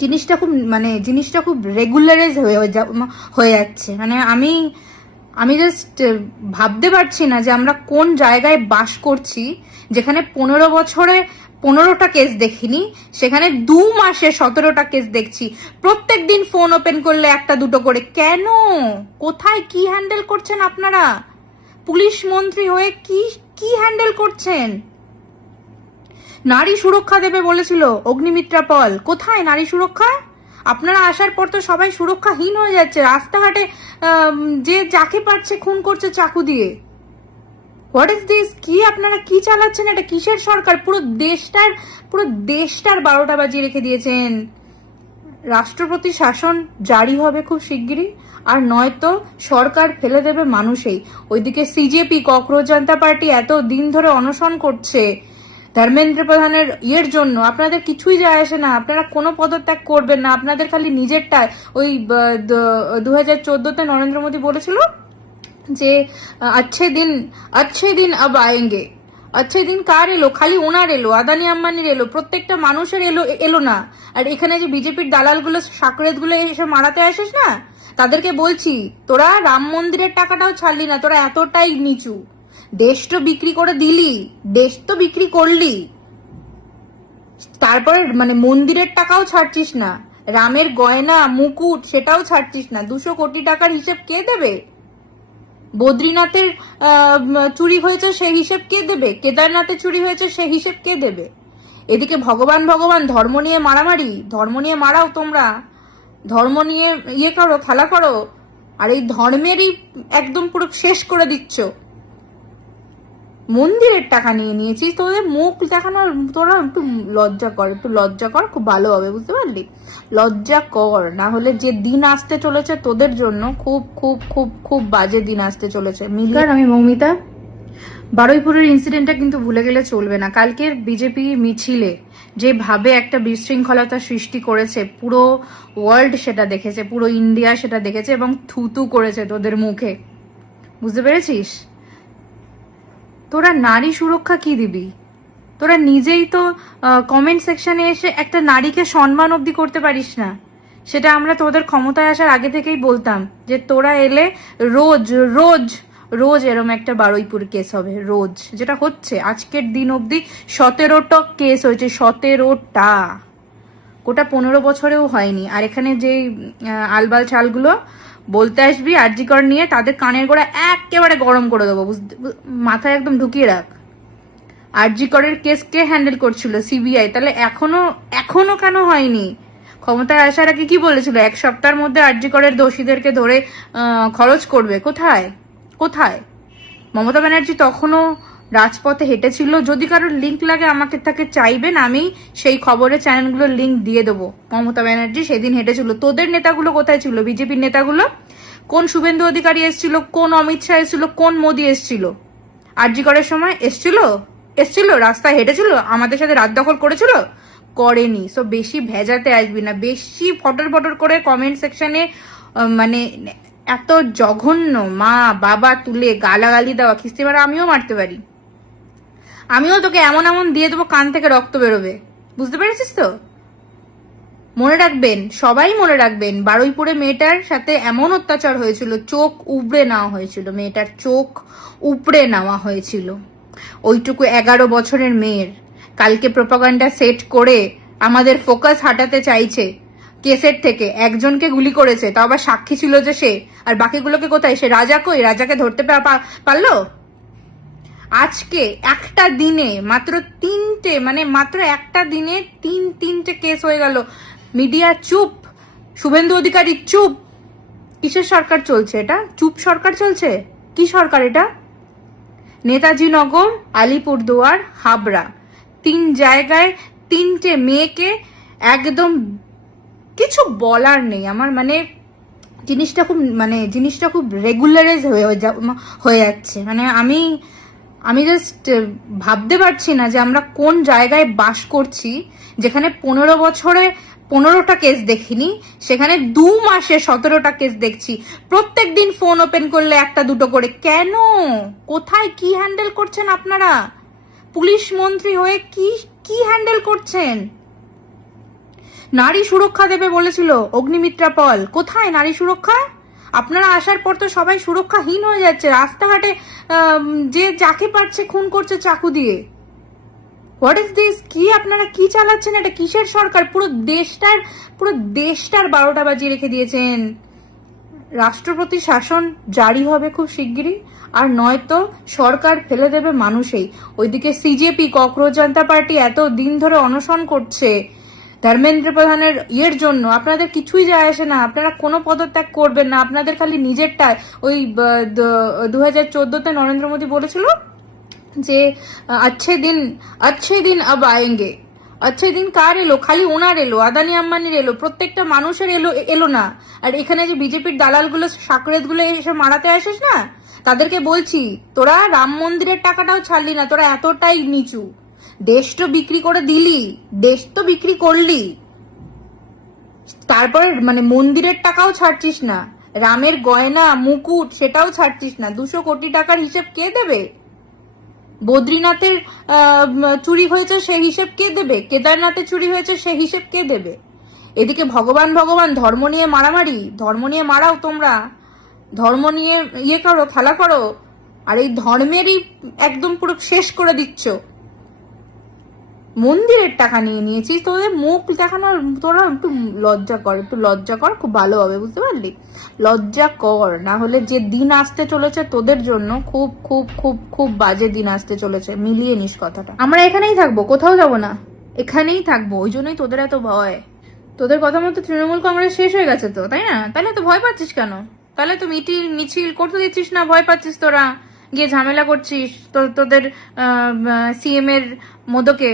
জিনিসটা খুব রেগুলারাইজ হয়ে যাচ্ছে। মানে আমি জাস্ট ভাবতে পারছি না যে আমরা কোন জায়গায় বাস করছি, যেখানে 15 বছরে 15টা কেস দেখিনি, সেখানে 2 মাসে 17টা কেস দেখছি। প্রত্যেক দিন ফোন ওপেন করলে একটা দুটো করে। কেন? কোথায় কি হ্যান্ডেল করছেন আপনারা? পুলিশ মন্ত্রী হয়ে কি হ্যান্ডেল করছেন? নারী সুরক্ষা দেবে বলেছিল অগ্নিমিত্রা পল, কোথায় নারী সুরক্ষা? আপনারা আসার পর তো সবাই সুরক্ষাহীন হয়ে যাচ্ছে, রাস্তাঘাটে যে যাকে পারছে খুন করছে চাকু দিয়ে। What is this? কি আপনারা কি চালাচ্ছেন? এটা কিসের সরকার? পুরো দেশটার 12টা বাজিয়ে রেখে দিয়েছেন। রাষ্ট্রপতি শাসন জারি হবে খুব শিগগিরই, আর নয়তো সরকার ফেলে দেবে মানুষেই। ওইদিকে সিজেপি, ককরোচ জনতা পার্টি এত দিন ধরে অনশন করছে ধর্মেন্দ্র প্রধানের জন্য। আপনাদের কিছুই যায় আসে না, আপনারা কোনো পদত্যাগ করবেন না, আপনাদের খালি নিজেরটা। ওই 2014-তে নরেন্দ্র মোদী বলেছিল যে अच्छे दिन अब आएंगे। अच्छे दिन কার এলো? খালি ওনার এলো, আদানি আম্বানির এলো, প্রত্যেকটা মানুষের এলো না। আর এখানে যে বিজেপির দালালগুলো, সাকরেতগুলো এসে মারাতে আসিস না, তাদেরকে বলছি, তোরা রাম মন্দিরের টাকাটাও ছাড়লি না, তোরা এতটাই নিচু। দেশ তো বিক্রি করে দিলি, দেশ তো বিক্রি করলি, তারপরে মানে মন্দিরের টাকাও ছাড়ছিস না, রামের গয়না মুকুট সেটাও ছাড়ছিস না। 200 কোটি টাকার হিসেব কে দেবে? বদ্রীনাথের চুরি হয়েছে সেই হিসেব কে দেবে? কেদারনাথে চুরি হয়েছে সেই হিসেব কে দেবে? এদিকে ভগবান ধর্ম নিয়ে মারামারি, ধর্ম নিয়ে মারাও তোমরা, ধর্ম নিয়ে করো, খেলা করো, আর এই ধর্মেরই একদম পুরো শেষ করে দিচ্ছ। মন্দিরের টাকা নিয়ে নিয়েছিস, তোদের মুখ দেখানোর তোরা একটু লজ্জা কর, খুব ভালো হবে, বুঝতে পারলি? লজ্জা কর, না হলে যে দিন আসতে চলেছে তোদের জন্য, খুব খুব খুব খুব বাজে দিন আসতে চলেছে। আমি মৌমিতা। বারুইপুরের ইনসিডেন্টটা কিন্তু ভুলে গেলে চলবে না। কালকের বিজেপি মিছিলে যেভাবে একটা বিশৃঙ্খলতা সৃষ্টি করেছে, পুরো ওয়ার্ল্ড সেটা দেখেছে, পুরো ইন্ডিয়া সেটা দেখেছে, এবং থুতু করেছে তোদের মুখে, বুঝতে পেরেছিস? তোরা নারী সুরক্ষা কি দিবি? তোরা নিজেই তো কমেন্ট সেকশনে এসে একটা নারীকে সম্মান অবধি করতে পারিস না। সেটা আমরা তোদের ক্ষমতায় আসার আগে থেকেই বলতাম যে তোরা এলে রোজ রোজ রোজ এরম একটা বারুইপুর কেস হবে, রোজ। যেটা হচ্ছে আজকের দিন অবধি 17টা কেস হয়েছে, 17টা, গোটা 15 বছরেও হয়নি। আর এখানে যে আলবাল ছালগুলো বলতে আসবি আরজি কর নিয়ে, তাদের কানের গোড়া একেবারে গরম করে দেবো, মাথায় একদম ঢুকিয়ে রাখ। আরজি করের কেস কে হ্যান্ডেল করছিল? সিবিআই। তাহলে এখনো কেন হয়নি? ক্ষমতায় আসার আগে কি বলেছিল? 1 সপ্তাহের মধ্যে আরজি করের দোষীদেরকে ধরে খরচ করবে। কোথায়? মমতা ব্যানার্জি তখনও রাজপথে হেঁটেছিল। যদি কারোর লিঙ্ক লাগে আমাকে তাকে চাইবেন, আমি সেই খবরের চ্যানেলগুলোর লিঙ্ক দিয়ে দেবো। মমতা ব্যানার্জি সেদিন হেঁটেছিল। তোদের নেতাগুলো কোথায় ছিল? বিজেপির নেতাগুলো কোন? শুভেন্দু অধিকারী এসেছিল, কোন অমিত শাহ এসেছিল, কোন মোদী এসেছিল? আরজি করার সময় এসছিল, রাস্তায় হেঁটেছিল, আমাদের সাথে রাত দখল করেনি। সো বেশি ভেজাতে আসবি না, বেশি ফটর করে কমেন্ট সেকশনে মানে এত জঘন্য মা বাবা তুলে গালাগালি দেওয়া, খিস্তি মারা আমিও মারতে পারি, আমিও তোকে এমন দিয়ে দেবো কান থেকে রক্ত বেরোবে, বুঝতে পেরেছিস তো? মনে রাখবেন, সবাই মনে রাখবেন, বারুইপুরে মেয়েটার সাথে এমন অত্যাচার হয়েছিল, চোখ উপড়ে নেওয়া হয়েছিল, মেয়েটার চোখ উপড়ে নেওয়া হয়েছিল। ওইটুকু 11 বছরের মেয়ের। কালকে প্রপাগান্ডা সেট করে আমাদের ফোকাস হাঁটাতে চাইছে কেসের থেকে। একজনকে গুলি করেছে, তাও আবার সাক্ষী ছিল যে সে, আর বাকিগুলোকে কোথায়? সে রাজা কই? রাজাকে ধরতে পারলো? আজকে একটা দিনে মাত্র একটা দিনে তিনটে কেস হয়ে গেল। মিডিয়া চুপ, শুভেন্দু অধিকারী চুপ। কিসের সরকার চলছে এটা? চুপ সরকার চলছে? কি সরকার এটা? নেতাজি নগর, আলিপুরদুয়ার, হাবড়া, 3 জায়গায় 3টে মেয়েকে একদম কিছু বলার নেই আমার। জিনিসটা খুব রেগুলারাইজ হয়ে যাচ্ছে। মানে আমি জাস্ট ভাবতে পারছি না যে আমরা কোন জায়গায় বাস করছি, যেখানে 15 বছরে 15টা কেস দেখিনি, সেখানে 2 মাসে 17টা কেস দেখছি। প্রত্যেক দিন ফোন ওপেন করলে একটা দুটো করে। কেন? কোথায় কি হ্যান্ডেল করছেন আপনারা? পুলিশ মন্ত্রী হয়ে কি হ্যান্ডেল করছেন? নারী সুরক্ষা দেবে বলেছিল অগ্নিমিত্রা পল, কোথায় নারী সুরক্ষা? আপনারা আসার পর তো সবাই সুরক্ষাহীন হয়ে যাচ্ছে, রাস্তাঘাটে যে যাকে পারছে খুন করছে চাকু দিয়ে। What is this? কি আপনারা কি চালাচ্ছেন? এটা কিসের সরকার? পুরো দেশটার 12টা বাজিয়ে রেখে দিয়েছেন। রাষ্ট্রপতি শাসন জারি হবে খুব শিগগিরই, আর নয়তো সরকার ফেলে দেবে মানুষেই। ওইদিকে সিজেপি, ককরোচ জনতা পার্টি এত দিন ধরে অনশন করছে ধর্মেন্দ্র প্রধানের ইয়ের জন্য। আপনাদের কিছুই যায় আসে না, আপনারা কোনো পদত্যাগ করবেন না, আপনাদের খালি নিজেরটা। ওই 2014-তে নরেন্দ্র মোদী বলেছিল যে अच्छे दिन अब आएंगे। अच्छे दिन কার এলো? খালি ওনার এলো, আদানি আম্বানির এলো, প্রত্যেকটা মানুষের এলো না। আর এখানে যে বিজেপির দালালগুলো, সাকরেতগুলো এসে মারাতে আসিস না, তাদেরকে বলছি, তোরা রাম মন্দিরের টাকাটাও ছাড়লি না, তোরা এতটাই নিচু। দেশ তো বিক্রি করে দিলি, দেশ তো বিক্রি করলি, তারপরে মানে মন্দিরের টাকাও ছাড়ছিস না, রামের গয়না মুকুট সেটাও ছাড়ছিস না। 200 কোটি টাকার হিসেব কে দেবে? বদ্রীনাথের চুরি হয়েছে সেই হিসেব কে দেবে? কেদারনাথে চুরি হয়েছে সেই হিসেব কে দেবে? এদিকে ভগবান ধর্ম নিয়ে মারামারি, ধর্ম নিয়ে মারাও তোমরা, ধর্ম নিয়ে ইয়ে করো, খেলা করো, আর এই ধর্মেরই একদম পুরো শেষ করে দিচ্ছ। মন্দিরের টাকা নিয়ে নিয়েছিস, তোদের মুখ দেখানোর তোরা একটু লজ্জা কর, খুব ভালো হবে, বুঝতে পারলি? লজ্জা কর, না হলে যে দিন আসতে চলেছে তোদের জন্য খুব খুব খুব খুব বাজে দিন আসতে চলেছে। মিলিয়ে নিস কথাটা। আমরা এখানেই থাকবো, কোথাও যাব না, এখানেই থাকবো। ওই জন্যই তোদের এত ভয়। তোদের কথা মতো তৃণমূল কংগ্রেস শেষ হয়ে গেছে তো, তাই না? তাহলে তো ভয় পাচ্ছিস কেন? তাহলে তো মিছিল করতে দিচ্ছিস না, ভয় পাচ্ছিস তোরা, গিয়ে ঝামেলা করছিস তোদের সিএম এর মোদকে।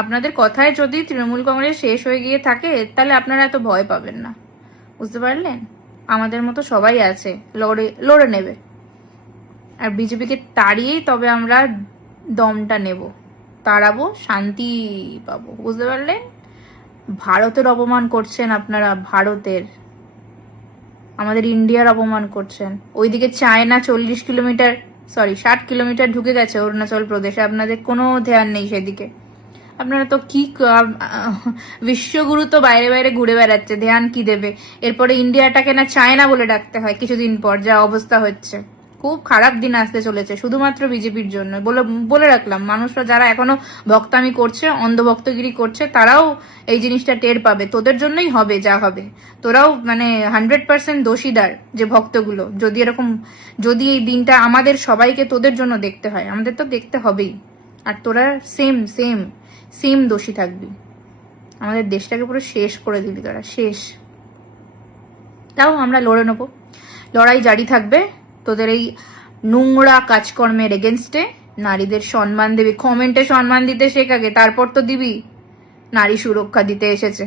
আপনাদের কথায় যদি তৃণমূল কংগ্রেস শেষ হয়ে গিয়ে থাকে, তাহলে আপনারা এত ভয় পাবেন না, বুঝতে পারলেন? আমাদের মতো সবাই আছে, লড়ে নেবে। আর বিজেপিকে তাড়িয়েই তবে আমরা দমটা নেব, তাড়াবো, শান্তি পাবো, বুঝতে পারলেন? ভারতের অপমান করছেন আপনারা, ভারতের, আমাদের ইন্ডিয়ার অপমান করছেন। ওইদিকে চায়না 60 কিলোমিটার ঢুকে গেছে অরুণাচল প্রদেশে, আপনাদের কোনো ধ্যান নেই সেদিকে। আপনারা তো কি বিশ্বগুরু তো বাইরে বাইরে ঘুরে বেড়াচ্ছে, ধ্যান কি দেবে? এরপরে ইন্ডিয়াটাকে না চায়না বলে ডাকতে হয় কিছুদিন পর, যা অবস্থা হচ্ছে। খুব খারাপ দিন আসতে চলেছে শুধুমাত্র বিজেপির জন্য। বলে রাখলাম, মানুষরা যারা এখনো ভক্তামি করছে, অন্ধভক্তগিরি করছে, তারাও এই জিনিসটা টের পাবে। তোদের জন্যই হবে যা হবে। তোরাও মানে 100% দোষীদার, যে ভক্তগুলো, যদি এই দিনটা আমাদের সবাইকে তোদের জন্য দেখতে হয়, আমাদের তো দেখতে হবেই। আর তোরা সেম দোষী থাকবি। আমাদের দেশটাকে পুরো শেষ করে দিবি তোরা, শেষ। তাও আমরা লড়ে নেবো, লড়াই জারি থাকবে। তোদের এই নোংরা কাজকর্মের এগেনস্টে নারীদের সম্মান দিবি, কমেন্টে সম্মান দিতে শেখ আগে, তারপর তো দিবি। নারী সুরক্ষা দিতে এসেছে।